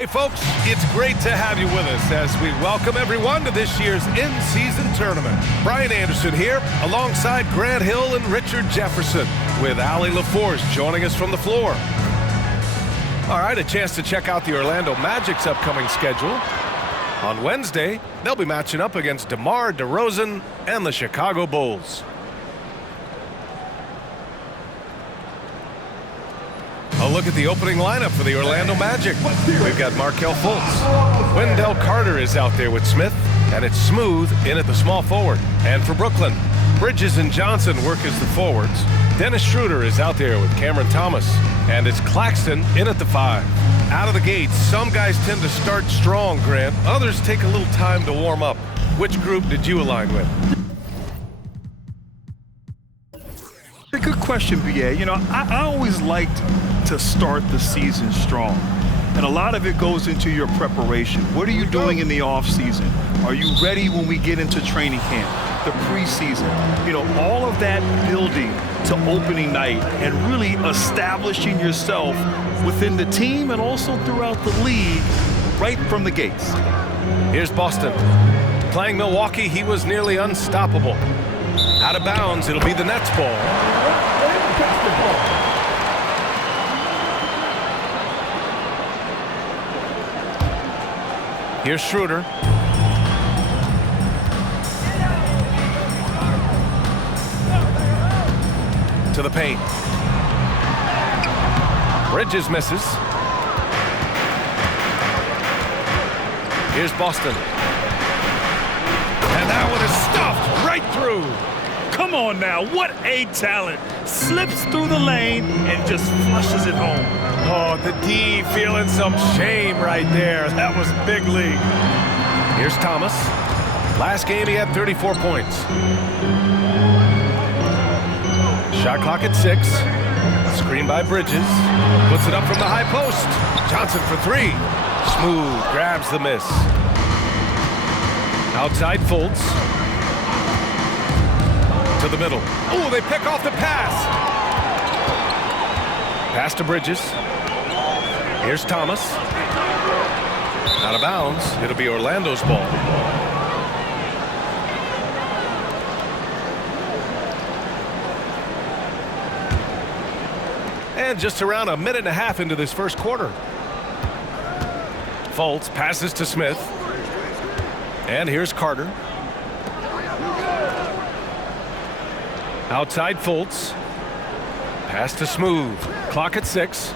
Hey folks, it's great to have you with us as we welcome everyone to this year's in-season tournament. Brian Anderson here alongside Grant Hill and Richard Jefferson with Allie LaForce joining us from the floor. All right, a chance to check out the Orlando Magic's upcoming schedule. On Wednesday, they'll be matching up against DeMar DeRozan and the Chicago Bulls. A look at the opening lineup for the Orlando Magic. We've got Markelle Fultz. Wendell Carter is out there with Smith, and it's Smooth in at the small forward. And for Brooklyn, Bridges and Johnson work as the forwards. Dennis Schroeder is out there with Cameron Thomas, and it's Claxton in at the 5. Out of the gates, some guys tend to start strong, Grant. Others take a little time to warm up. Which group did you align with? A good question, BA. You know, I always liked to start the season strong. And a lot of it goes into your preparation. What are you doing in the off season? Are you ready when we get into training camp, the preseason? You know, all of that building to opening night and really establishing yourself within the team and also throughout the league right from the gates. Here's Boston. Playing Milwaukee, he was nearly unstoppable. Out of bounds, it'll be the Nets ball. Here's Schroeder. To the paint. Bridges misses. Here's Boston. And that one is stuffed right through. Come on now, what a talent. Slips through the lane and just flushes it home. Oh, the D feeling some shame right there. That was big league. Here's Thomas. Last game he had 34 points. Shot clock at 6. Screen by Bridges. Puts it up from the high post. Johnson for 3. Smooth grabs the miss. Outside Fultz. To the middle. Oh, they pick off the pass. Pass to Bridges. Here's Thomas. Out of bounds. It'll be Orlando's ball. And just around a minute and a half into this first quarter. Fultz passes to Smith. And here's Carter. Outside Fultz. Pass to Smooth. Clock at 6.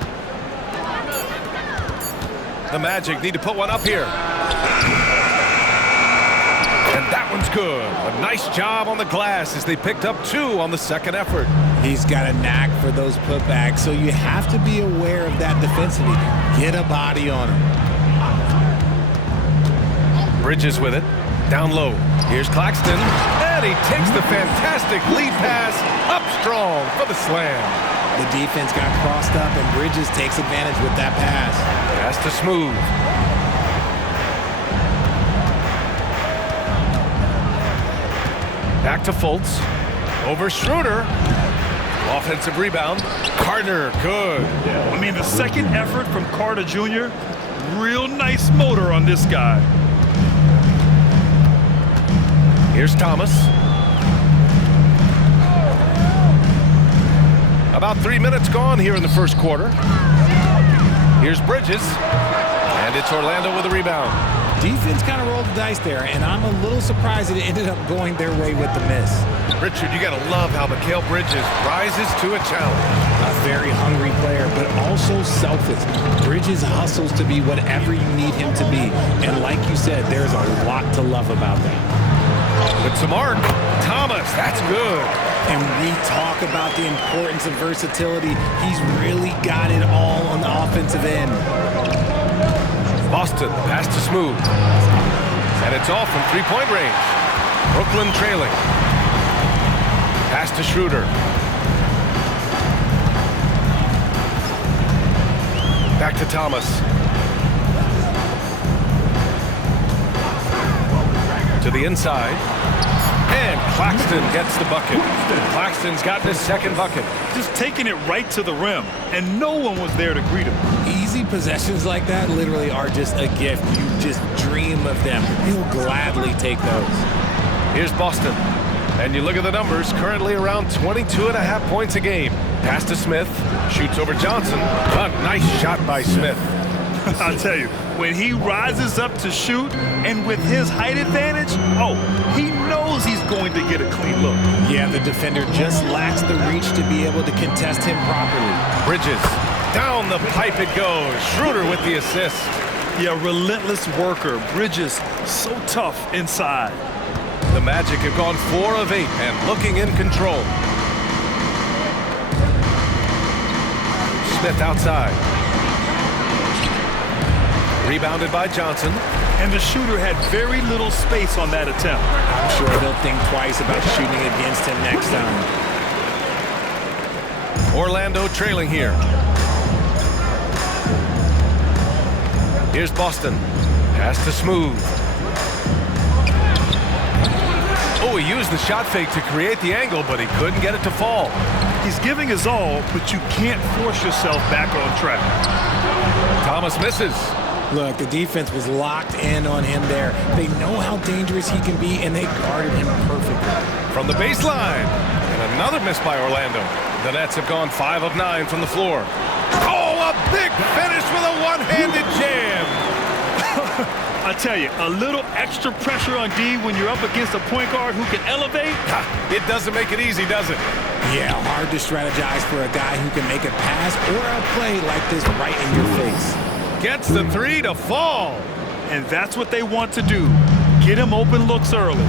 The Magic need to put one up here. And that one's good. A nice job on the glass as they picked up 2 on the second effort. He's got a knack for those putbacks, so you have to be aware of that defensively. Get a body on him. Bridges with it. Down low. Here's Claxton. And he takes the fantastic lead pass up strong for the slam. The defense got crossed up, and Bridges takes advantage with that pass. Pass to Smooth. Back to Fultz. Over Schroeder. Offensive rebound. Carter, good. I mean, the second effort from Carter Jr., real nice motor on this guy. Here's Thomas. About 3 minutes gone here in the first quarter. Here's Bridges. And it's Orlando with a rebound. Defense kind of rolled the dice there, and I'm a little surprised that it ended up going their way with the miss. Richard, you got to love how Mikal Bridges rises to a challenge. A very hungry player, but also selfless. Bridges hustles to be whatever you need him to be. And like you said, there's a lot to love about that. With some mark, Thomas, that's good. And we talk about the importance of versatility. He's really got it all on the offensive end. Boston, pass to Smooth. And it's off from three-point range. Brooklyn trailing. Pass to Schroeder. Back to Thomas. To the inside. And Claxton gets the bucket. Claxton's gotten his second bucket. Just taking it right to the rim, and no one was there to greet him. Easy see possessions like that literally are just a gift. You just dream of them. He'll gladly take those. Here's Boston. And you look at the numbers, currently around 22.5 points a game. Pass to Smith, shoots over Johnson. A nice shot by Smith. I'll tell you, when he rises up to shoot, and with his height advantage, oh, he knows he's going to get a clean look. Yeah, the defender just lacks the reach to be able to contest him properly. Bridges, down the pipe it goes. Schroeder with the assist. Yeah, relentless worker. Bridges, so tough inside. The Magic have gone 4 of 8 and looking in control. Smith outside. Rebounded by Johnson. And the shooter had very little space on that attempt. I'm sure he'll think twice about shooting against him next time. Orlando trailing here. Here's Boston. Pass to Smooth. Oh, he used the shot fake to create the angle, but he couldn't get it to fall. He's giving his all, but you can't force yourself back on track. Thomas misses. Look, the defense was locked in on him there. They know how dangerous he can be, and they guarded him perfectly. From the baseline. And another miss by Orlando. The Nets have gone 5 of 9 from the floor. Oh, a big finish with a one-handed jam. I tell you, a little extra pressure on D when you're up against a point guard who can elevate. It doesn't make it easy, does it? Yeah, hard to strategize for a guy who can make a pass or a play like this right in your face. Gets the 3 to fall. And that's what they want to do. Get him open looks early.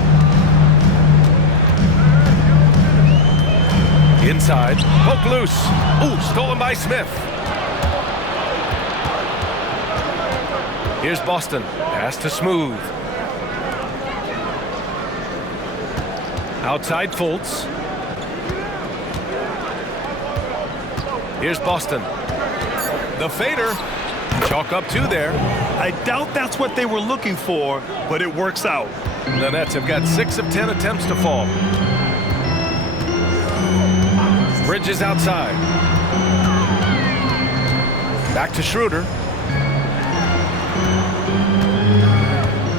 Inside, poke loose. Ooh, stolen by Smith. Here's Boston. Pass to Smooth. Outside Fultz. Here's Boston. The fader. Chalk up 2 there. I doubt that's what they were looking for, but it works out. The Nets have got 6 of 10 attempts to fall. Bridges outside. Back to Schroeder.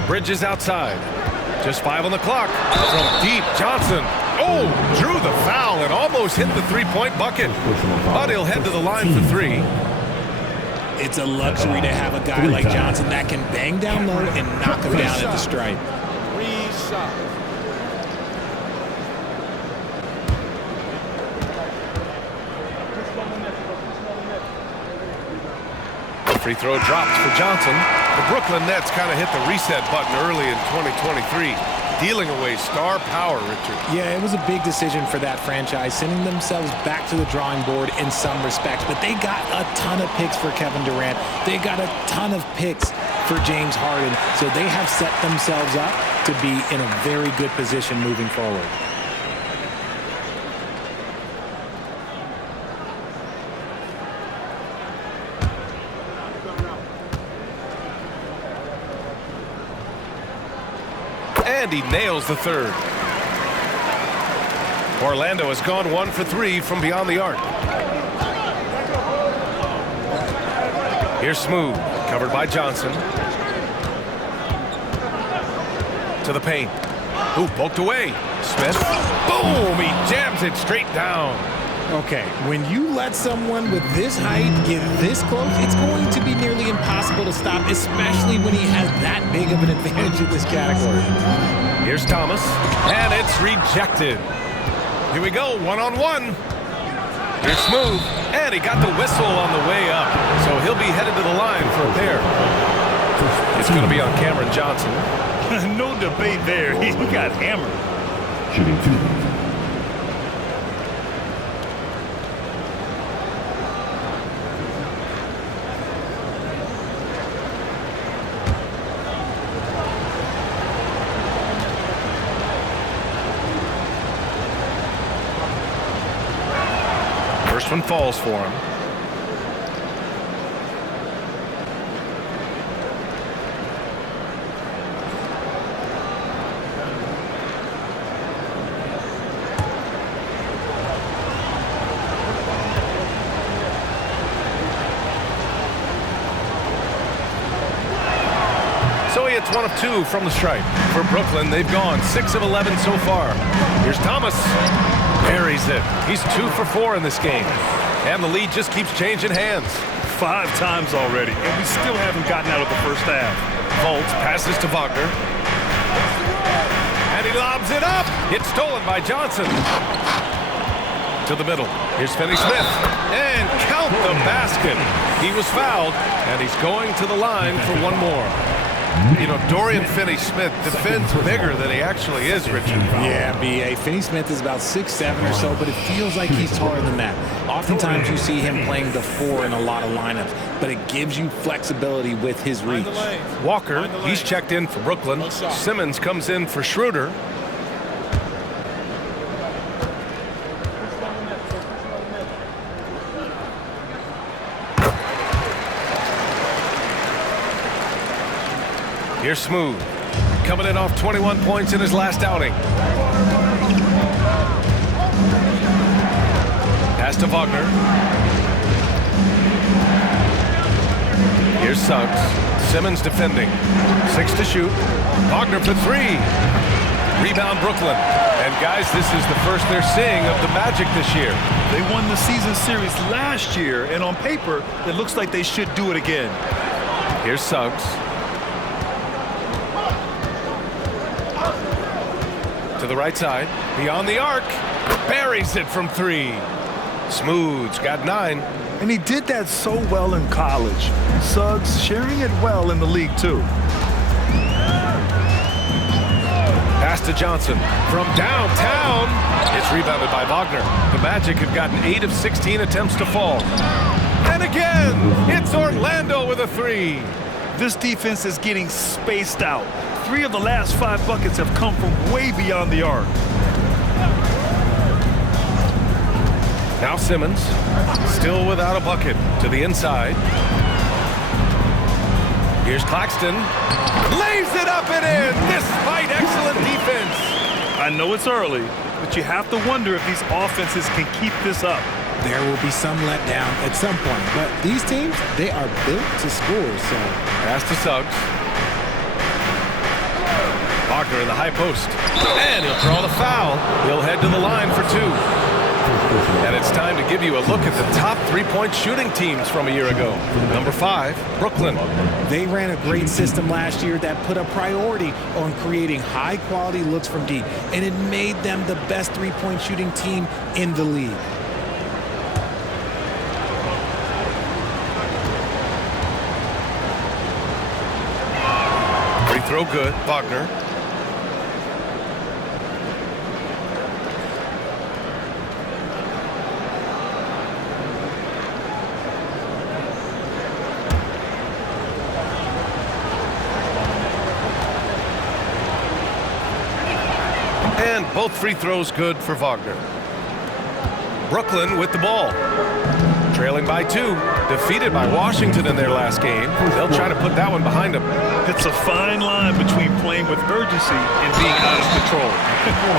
Bridges outside. Just 5 on the clock. From deep, Johnson. Oh, drew the foul and almost hit the 3-point bucket. But he'll head to the line for 3. It's a luxury to have a guy like Johnson that can bang down low and knock him down at the stripe. Free throw dropped for Johnson. The Brooklyn Nets kind of hit the reset button early in 2023, dealing away star power, Richard. Yeah, it was a big decision for that franchise, sending themselves back to the drawing board in some respects. But they got a ton of picks for Kevin Durant. They got a ton of picks for James Harden. So they have set themselves up to be in a very good position moving forward. And he nails the 3rd. Orlando has gone 1 for 3 from beyond the arc. Here's Smooth, covered by Johnson. To the paint. Ooh, poked away. Smith. Boom! He jams it straight down. Okay, when you let someone with this height get this close, it's going to be nearly impossible to stop, especially when he has that big of an advantage in this category. Here's Thomas, and it's rejected. Here we go, 1-on-1. Here's Smooth, and he got the whistle on the way up, so he'll be headed to the line for a pair. It's going to be on Cameron Johnson. No debate there. He got hammered. Shooting 2. First one falls for him. So he hits 1 of 2 from the stripe. For Brooklyn, they've gone 6 of 11 so far. Here's Thomas. Buries it. He's 2 for 4 in this game. And the lead just keeps changing hands. 5 times already, and we still haven't gotten out of the first half. Fultz passes to Wagner. And he lobs it up. It's stolen by Johnson. To the middle. Here's Finney-Smith. And count the basket. He was fouled, and he's going to the line for one more. You know, Dorian Finney-Smith defends bigger than he actually is, Richard. Yeah, B.A. Finney-Smith is about 6'7" or so, but it feels like he's taller than that. Oftentimes you see him playing the 4 in a lot of lineups, but it gives you flexibility with his reach. Walker, he's checked in for Brooklyn. Simmons comes in for Schroeder. Here's Smooth, coming in off 21 points in his last outing. Pass to Wagner. Here's Suggs. Simmons defending. 6 to shoot. Wagner for 3. Rebound Brooklyn. And guys, this is the first they're seeing of the Magic this year. They won the season series last year, and on paper, it looks like they should do it again. Here's Suggs. To the right side, beyond the arc, buries it from 3. Smooth's got 9. And he did that so well in college. Suggs sharing it well in the league, too. Pass to Johnson from downtown. It's rebounded by Wagner. The Magic have gotten 8 of 16 attempts to fall. And again, it's Orlando with a 3. This defense is getting spaced out. 3 of the last 5 buckets have come from way beyond the arc. Now Simmons, still without a bucket, to the inside. Here's Claxton. Lays it up and in, despite excellent defense. I know it's early, but you have to wonder if these offenses can keep this up. There will be some letdown at some point, but these teams, they are built to score, so. Pass to Suggs. Wagner in the high post. And he'll draw the foul. He'll head to the line for 2. And it's time to give you a look at the top 3-point shooting teams from a year ago. Number 5, Brooklyn. They ran a great system last year that put a priority on creating high-quality looks from deep, and it made them the best 3-point shooting team in the league. Free throw good, Wagner. And both free throws good for Wagner. Brooklyn with the ball. Trailing by 2. Defeated by Washington in their last game. They'll try to put that one behind them. It's a fine line between playing with urgency and being out of control.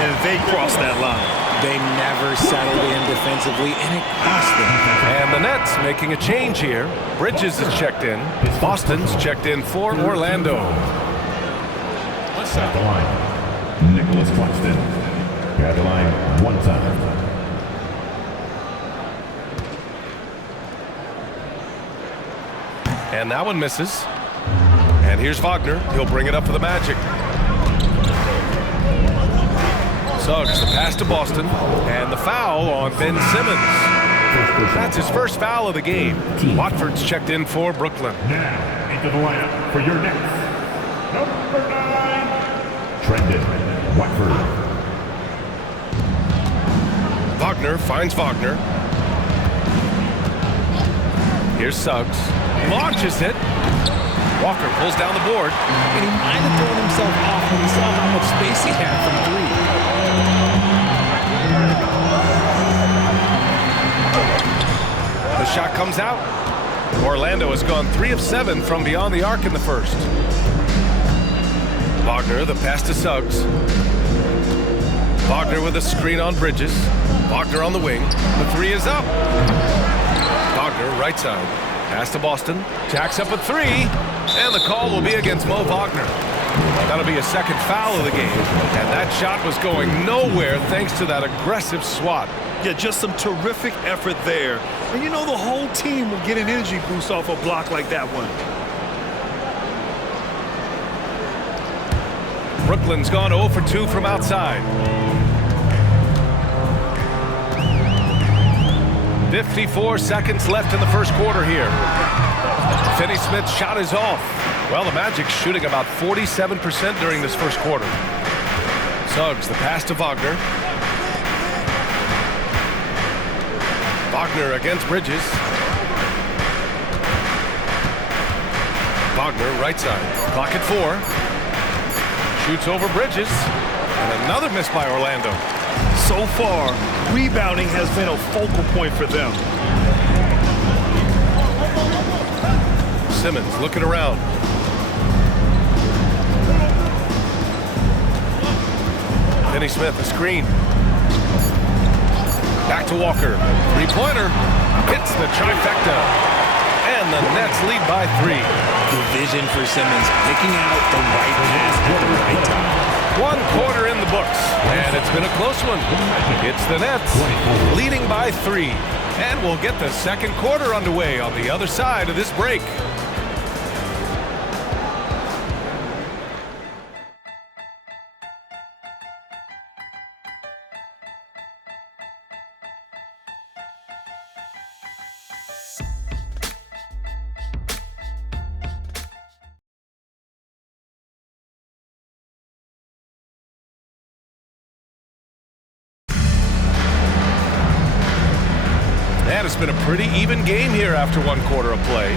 And they crossed that line. They never settled in defensively, and it cost them. And the Nets making a change here. Bridges is checked in. Boston's checked in for Orlando. At the line, Nicholas Claxton. At the line, 1 time. And that one misses. And here's Wagner. He'll bring it up for the Magic. Suggs, the pass to Boston. And the foul on Ben Simmons. That's his first foul of the game. Watford's checked in for Brooklyn. Now, into the lineup for your Nets. Number 9, Trendon Watford. Wagner finds Wagner. Here's Suggs. Launches it. Walker pulls down the board. And he might have thrown himself off when he saw how much space he had from 3. The shot comes out. Orlando has gone 3 of 7 from beyond the arc in the first. Wagner, the pass to Suggs. Wagner with a screen on Bridges. Wagner on the wing. The 3 is up. Wagner, right side. Pass to Boston. Jacks up a three. And the call will be against Mo Wagner. That'll be a second foul of the game. And that shot was going nowhere thanks to that aggressive swat. Yeah, just some terrific effort there. And you know the whole team will get an energy boost off a block like that one. Brooklyn's gone 0 for 2 from outside. 54 seconds left in the first quarter here. Finney-Smith's shot is off. Well, the Magic's shooting about 47% during this first quarter. Suggs, the pass to Wagner. Wagner against Bridges. Wagner, right side. Clock at 4. Shoots over Bridges. And another miss by Orlando. So far, rebounding has been a focal point for them. Simmons looking around. Finney-Smith, a screen. Back to Walker. Three-pointer. Hits the trifecta. And the Nets lead by 3. The vision for Simmons, picking out the right pass at the right time. 1 quarter in the books, and it's been a close one. It's the Nets leading by 3. And we'll get the second quarter underway on the other side of this break. And it's been a pretty even game here after 1 quarter of play.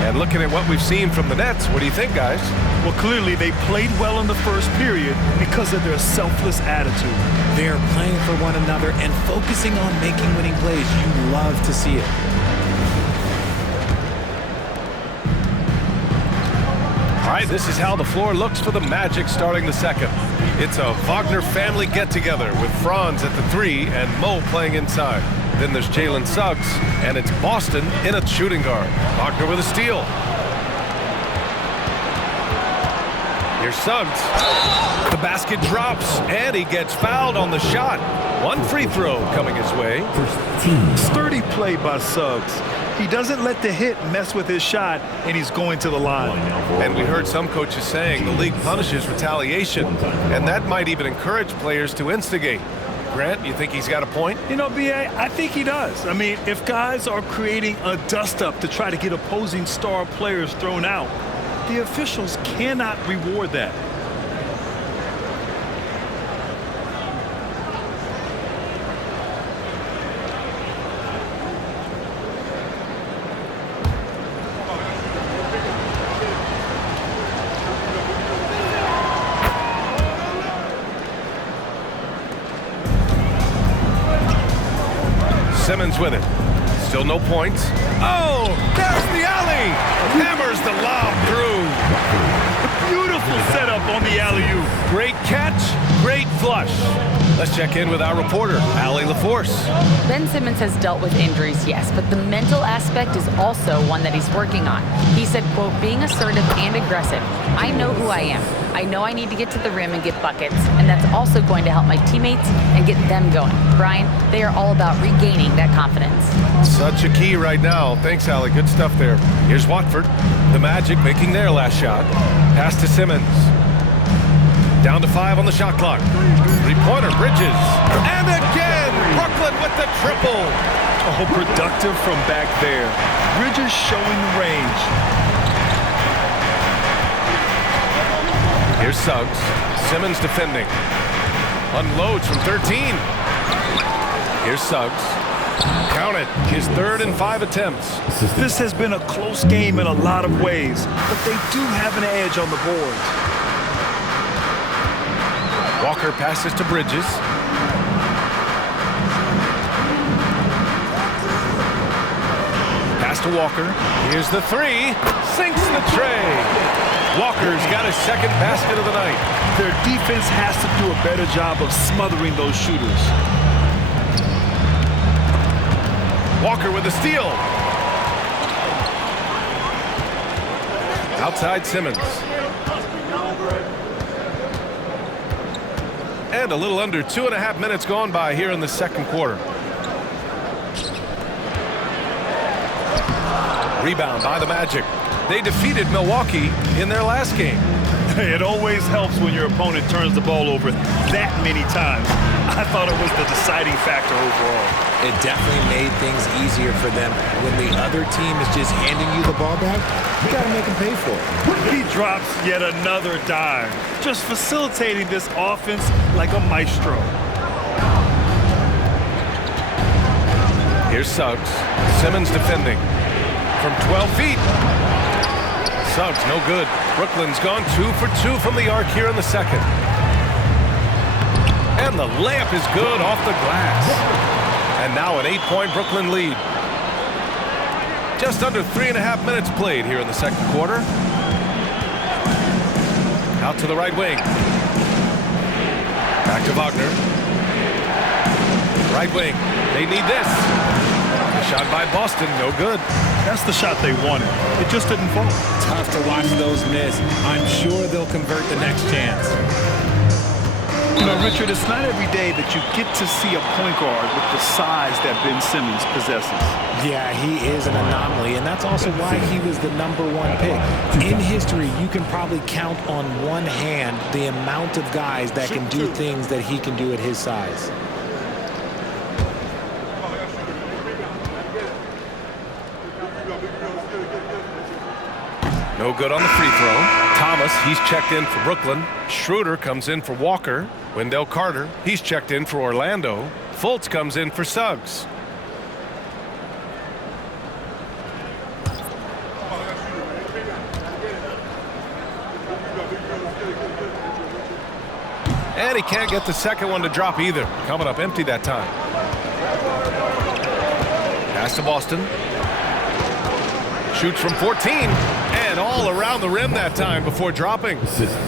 And looking at what we've seen from the Nets, what do you think, guys? Well, clearly they played well in the first period because of their selfless attitude. They're playing for one another and focusing on making winning plays. You love to see it. All right, this is how the floor looks for the Magic starting the second. It's a Wagner family get-together with Franz at the 3 and Mo playing inside. Then there's Jalen Suggs, and it's Boston in a shooting guard. Wagner with a steal. Here's Suggs. The basket drops, and he gets fouled on the shot. 1 free throw coming his way. Sturdy play by Suggs. He doesn't let the hit mess with his shot, and he's going to the line. And we heard some coaches saying the league punishes retaliation, and that might even encourage players to instigate. Grant, you think he's got a point? You know, B.A., I think he does. I mean, if guys are creating a dust-up to try to get opposing star players thrown out, the officials cannot reward that. Simmons with it. Still no points. Oh, there's the alley. Hammers the lob through. Beautiful setup on the alley-oop. Great catch, great flush. Let's check in with our reporter, Allie LaForce. Ben Simmons has dealt with injuries, yes, but the mental aspect is also one that he's working on. He said, quote, being assertive and aggressive. I know who I am. I know I need to get to the rim and get buckets, and that's also going to help my teammates and get them going. Brian, they are all about regaining that confidence. Such a key right now. Thanks, Allie. Good stuff there. Here's Watford. The Magic making their last shot. Pass to Simmons. Down to 5 on the shot clock. Three-pointer, Bridges. And again, Brooklyn with the triple. Oh, productive from back there. Bridges showing the range. Here's Suggs. Simmons defending. Unloads from 13. Here's Suggs. Count it. His 3rd and 5 attempts. This has been a close game in a lot of ways, but they do have an edge on the boards. Walker passes to Bridges. Pass to Walker. Here's the 3. Sinks the tray. Walker's got his 2nd basket of the night. Their defense has to do a better job of smothering those shooters. Walker with a steal. Outside Simmons. And a little under 2.5 minutes gone by here in the second quarter. Rebound by the Magic. They defeated Milwaukee in their last game. It always helps when your opponent turns the ball over that many times. I thought it was the deciding factor overall. It definitely made things easier for them. When the other team is just handing you the ball back, you got to make them pay for it. He drops yet another dime, just facilitating this offense like a maestro. Here's Suggs. Simmons defending from 12 feet. Suggs no good. Brooklyn's gone 2 for 2 from the arc here in the second. And the layup is good off the glass. And now an 8-point Brooklyn lead. Just under 3.5 minutes played here in the second quarter. Out to the right wing. Back to Wagner. Right wing. They need this. A shot by Boston, no good. That's the shot they wanted. It just didn't fall. Tough to watch those miss. I'm sure they'll convert the next chance. You know, Richard, it's not every day that you get to see a point guard with the size that Ben Simmons possesses. Yeah, he is an anomaly, and that's also why he was the #1 pick. In history, you can probably count on one hand the amount of guys that can do things that he can do at his size. No good on the free throw. Thomas, he's checked in for Brooklyn. Schroeder comes in for Walker. Wendell Carter, he's checked in for Orlando. Fultz comes in for Suggs. And he can't get the second one to drop either. Coming up empty that time. Pass to Boston. Shoots from 14. And all around the rim that time before dropping.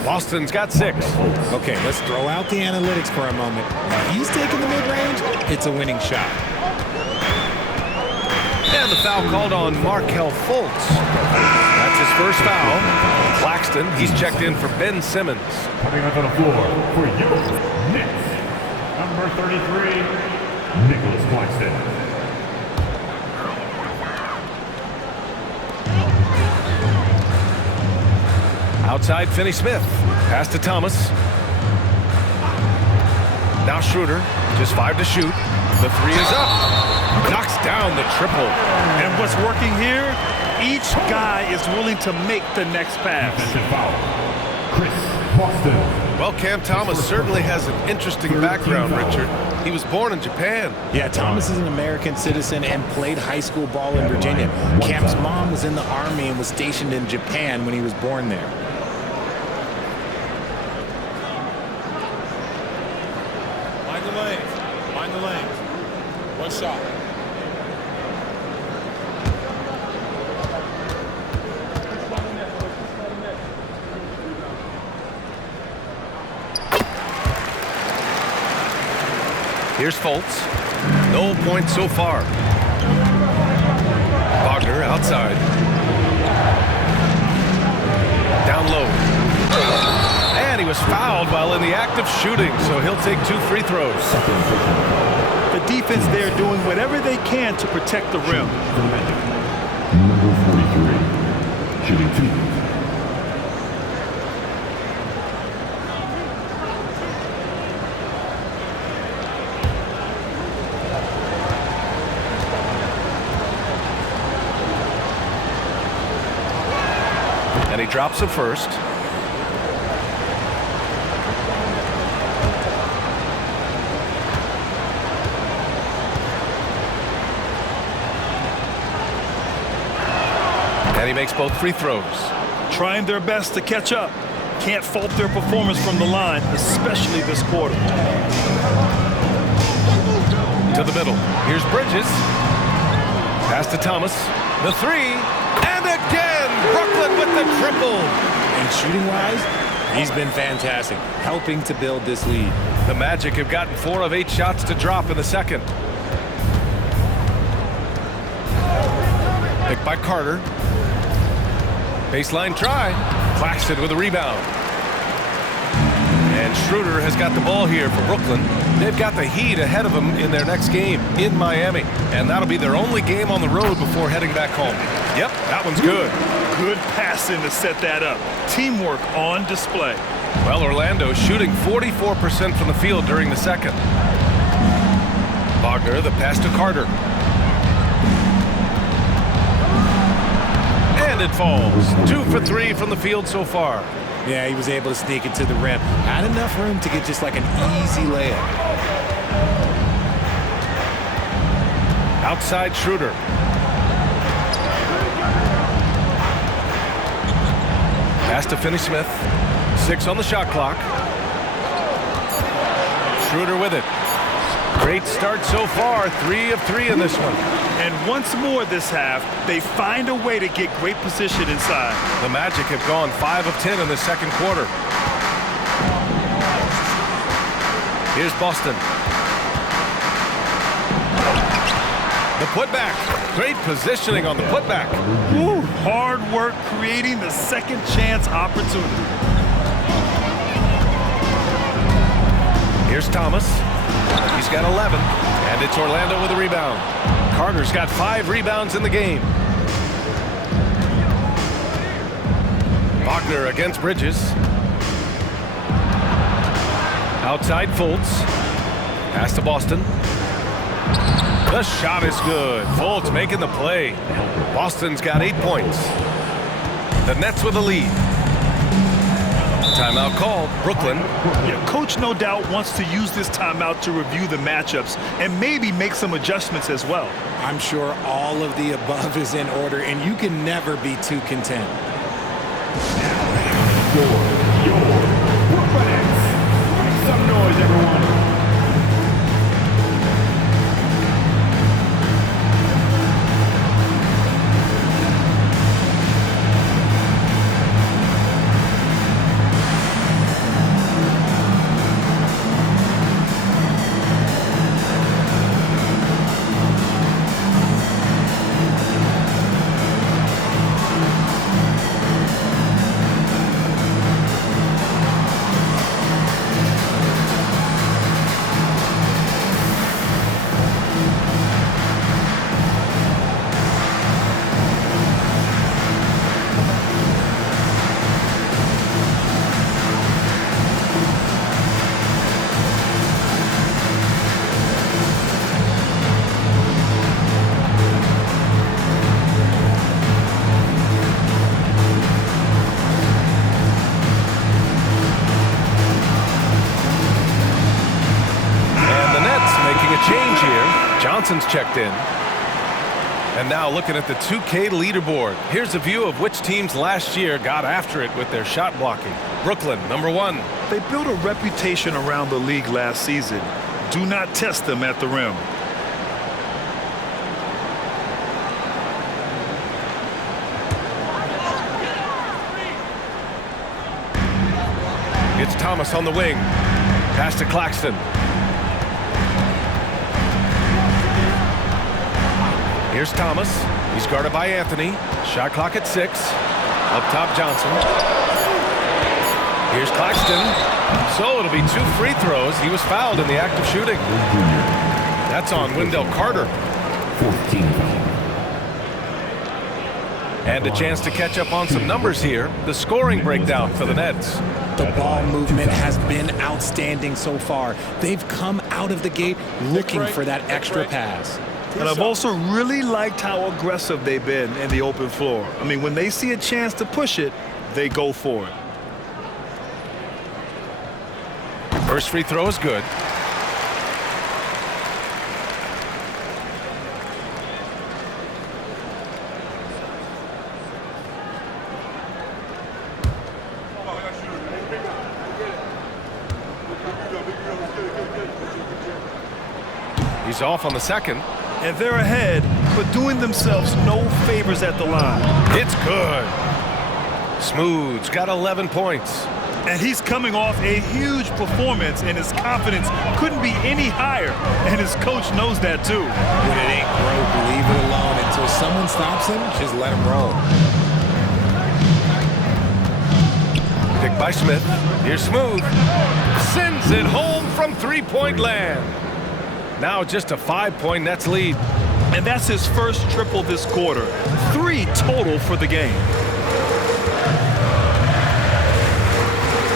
Boston's got 6. Okay, let's throw out the analytics for a moment. If he's taking the mid-range, it's a winning shot. And the foul called on Markelle Fultz. That's his first foul. Claxton, he's checked in for Ben Simmons. Coming onto the floor for your Knicks, number 33, Nicholas Claxton. Outside Finney-Smith. Pass to Thomas. Now Schroeder. Just 5 to shoot. The 3 is up. Knocks down the triple. And what's working here, each guy is willing to make the next pass. Defensive foul. Chris Boston. Well, Cam Thomas certainly has an interesting background, Richard. He was born in Japan. Yeah, Thomas is an American citizen and played high school ball in Virginia. Cam's mom was in the Army and was stationed in Japan when he was born there. Mind the lanes. One shot. Here's Fultz. No points so far. Wagner outside. Down low. And he was fouled while in the act of shooting, so he'll take 2 free throws. The defense there doing whatever they can to protect the rim. Number 43, shooting 2. And he drops it first. And he makes both free throws. Trying their best to catch up. Can't fault their performance from the line, especially this quarter. To the middle. Here's Bridges. Pass to Thomas. The 3. And again, Brooklyn with the triple. And shooting-wise, he's been fantastic, helping to build this lead. The Magic have gotten 4 of 8 shots to drop in the second. Picked by Carter. Baseline try. Claxton with a rebound. And Schroeder has got the ball here for Brooklyn. They've got the Heat ahead of them in their next game in Miami. And that'll be their only game on the road before heading back home. Yep, that one's good. Good passing to set that up. Teamwork on display. Well, Orlando shooting 44% from the field during the second. Wagner, the pass to Carter. And it falls. 2 for 3 from the field so far. Yeah, he was able to sneak it to the rim. Had enough room to get just like an easy layup. Outside Schroeder. Pass to Finney-Smith. 6 on the shot clock. Schroeder with it. Great start so far. 3 of 3 in this one. And once more this half, they find a way to get great position inside. The Magic have gone 5 of 10 in the second quarter. Here's Boston. The putback. Great positioning on the putback. Woo, hard work creating the second chance opportunity. Here's Thomas. He's got 11. And it's Orlando with a rebound. Carter's got 5 rebounds in the game. Wagner against Bridges. Outside Fultz. Pass to Boston. The shot is good. Fultz making the play. Boston's got 8 points. The Nets with the lead. Timeout called. Brooklyn. Yeah, coach no doubt wants to use this timeout to review the matchups and maybe make some adjustments as well. I'm sure all of the above is in order, and you can never be too content. For your Brooklyn Nets. Make some noise, everyone. Johnson's checked in. And now looking at the 2K leaderboard. Here's a view of which teams last year got after it with their shot blocking. Brooklyn, number 1. They built a reputation around the league last season. Do not test them at the rim. It's Thomas on the wing. Pass to Claxton. Here's Thomas. He's guarded by Anthony. Shot clock at 6. Up top, Johnson. Here's Claxton. So it'll be 2 free throws. He was fouled in the act of shooting. That's on Wendell Carter. 14. And a chance to catch up on some numbers here. The scoring breakdown for the Nets. The ball movement has been outstanding so far. They've come out of the gate looking for that extra pass. And I've also really liked how aggressive they've been in the open floor. I mean, when they see a chance to push it, they go for it. First free throw is good. He's off on the second. And they're ahead, but doing themselves no favors at the line. It's good. Smooth's got 11 points. And he's coming off a huge performance, and his confidence couldn't be any higher. And his coach knows that too. When it ain't broke, leave it alone. Until someone stops him, just let him roll. Picked by Smith. Here's Smooth. Sends it home from three-point land. Now just a 5-point Nets lead. And that's his first triple this quarter. 3 total for the game.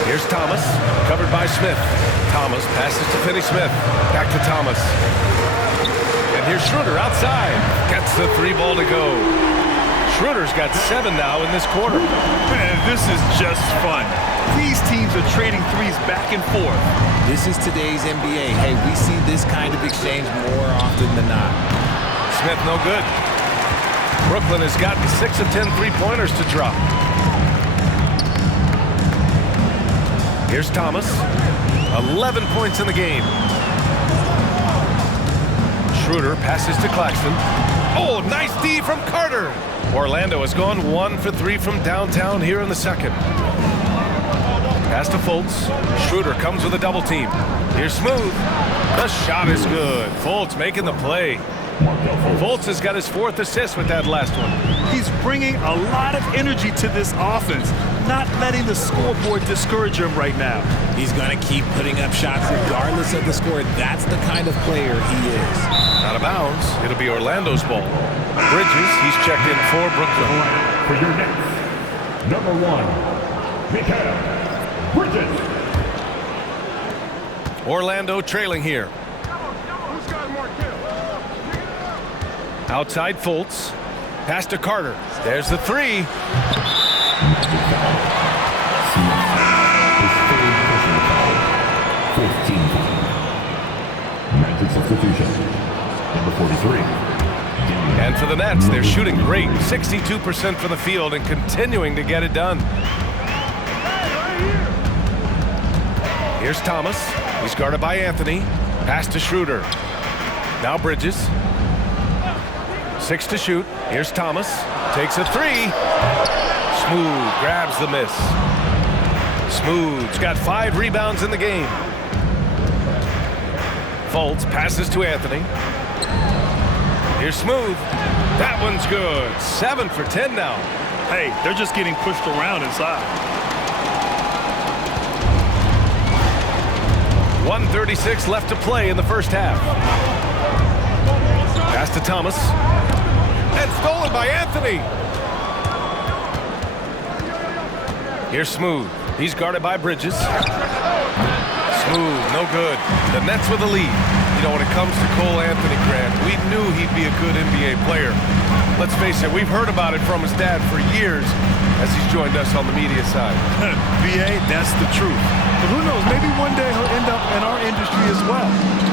Here's Thomas, covered by Smith. Thomas passes to Finney-Smith. Back to Thomas. And here's Schroeder outside. Gets the 3 ball to go. Schroeder's got 7 now in this quarter. Man, this is just fun. These teams are trading threes back and forth. This is today's NBA. Hey, we see this kind of exchange more often than not. Smith no good. Brooklyn has gotten 6 of 10 3-pointers to drop. Here's Thomas. 11 points in the game. Schroeder passes to Claxton. Oh, nice D from Carter. Orlando has gone 1 for 3 from downtown here in the second. Pass to Fultz. Schroeder comes with a double team. Here's Smooth. The shot is good. Fultz making the play. Fultz has got his 4th assist with that last one. He's bringing a lot of energy to this offense, not letting the scoreboard discourage him right now. He's going to keep putting up shots regardless of the score. That's the kind of player he is. Out of bounds. It'll be Orlando's ball. Bridges, he's checked in for Brooklyn. For your Knicks, number 1, Mikal Bridges. Orlando trailing here. Outside Fultz. Pass to Carter. There's the 3. Magic substitution, number 43. And for the Nets, they're shooting great. 62% from the field and continuing to get it done. Here's Thomas. He's guarded by Anthony. Pass to Schroeder. Now Bridges. 6 to shoot. Here's Thomas. Takes a 3. Smooth grabs the miss. Smooth's got 5 rebounds in the game. Fultz passes to Anthony. Here's Smooth. That one's good. 7 for 10 now. Hey, they're just getting pushed around inside. 1:36 left to play in the first half. Pass to Thomas. And stolen by Anthony. Here's Smooth. He's guarded by Bridges. Smooth, no good. The Nets with the lead. You know, when it comes to Cole Anthony, Grant, we knew he'd be a good NBA player. Let's face it, we've heard about it from his dad for years as he's joined us on the media side. BA, that's the truth. But who knows, maybe one day he'll end up in our industry as well.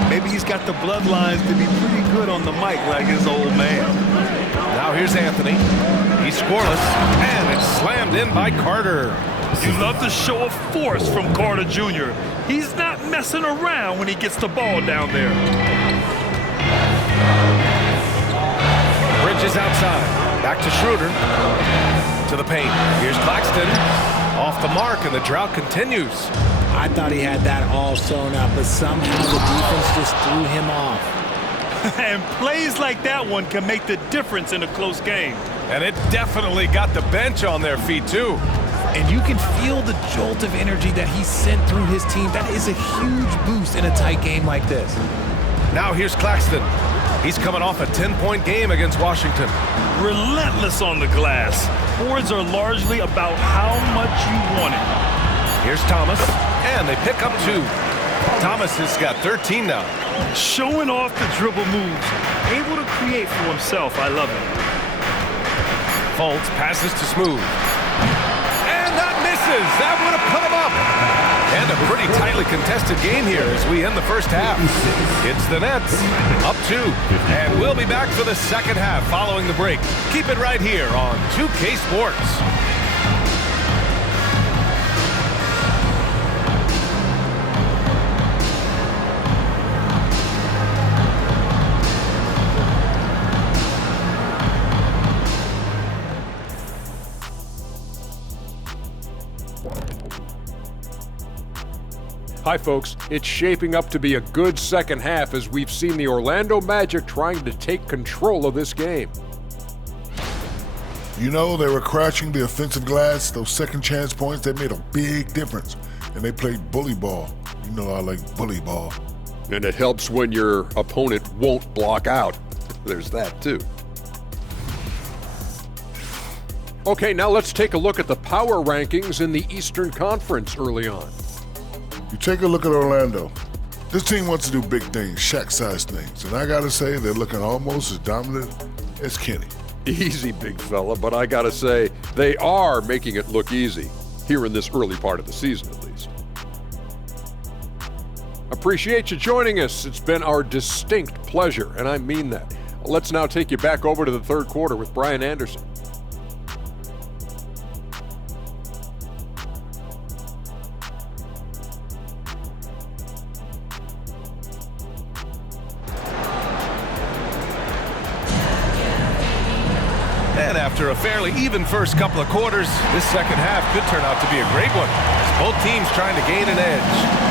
Maybe he's got the bloodlines to be pretty good on the mic like his old man. Now here's Anthony. He's scoreless, and it's slammed in by Carter. You love the show of force from Carter Jr. He's not messing around when he gets the ball down there. Bridges outside. Back to Schroeder. To the paint. Here's Claxton. Off the mark, and the drought continues. I thought he had that all sewn up, but somehow the defense just threw him off. And plays like that one can make the difference in a close game. And it definitely got the bench on their feet, too. And you can feel the jolt of energy that he sent through his team. That is a huge boost in a tight game like this. Now here's Claxton. He's coming off a 10-point game against Washington. Relentless on the glass. Boards are largely about how much you want it. Here's Thomas, and they pick up 2. Thomas has got 13 now. Showing off the dribble moves. Able to create for himself. I love it. Fultz passes to Smooth. And that misses. That would have put him up. And a pretty tightly contested game here as we end the first half. It's the Nets, up 2. And we'll be back for the second half following the break. Keep it right here on 2K Sports. Hi folks, it's shaping up to be a good second half as we've seen the Orlando Magic trying to take control of this game. You know, they were crashing the offensive glass. Those second chance points, they made a big difference. And they played bully ball. You know I like bully ball. And it helps when your opponent won't block out. There's that too. Okay, now let's take a look at the power rankings in the Eastern Conference early on. You take a look at Orlando. This team wants to do big things, Shaq-sized things. And I gotta say, they're looking almost as dominant as Kenny. Easy, big fella, but I gotta say, they are making it look easy, here in this early part of the season at least. Appreciate you joining us. It's been our distinct pleasure, and I mean that. Let's now take you back over to the third quarter with Brian Anderson. And after a fairly even first couple of quarters, this second half could turn out to be a great one, as both teams trying to gain an edge.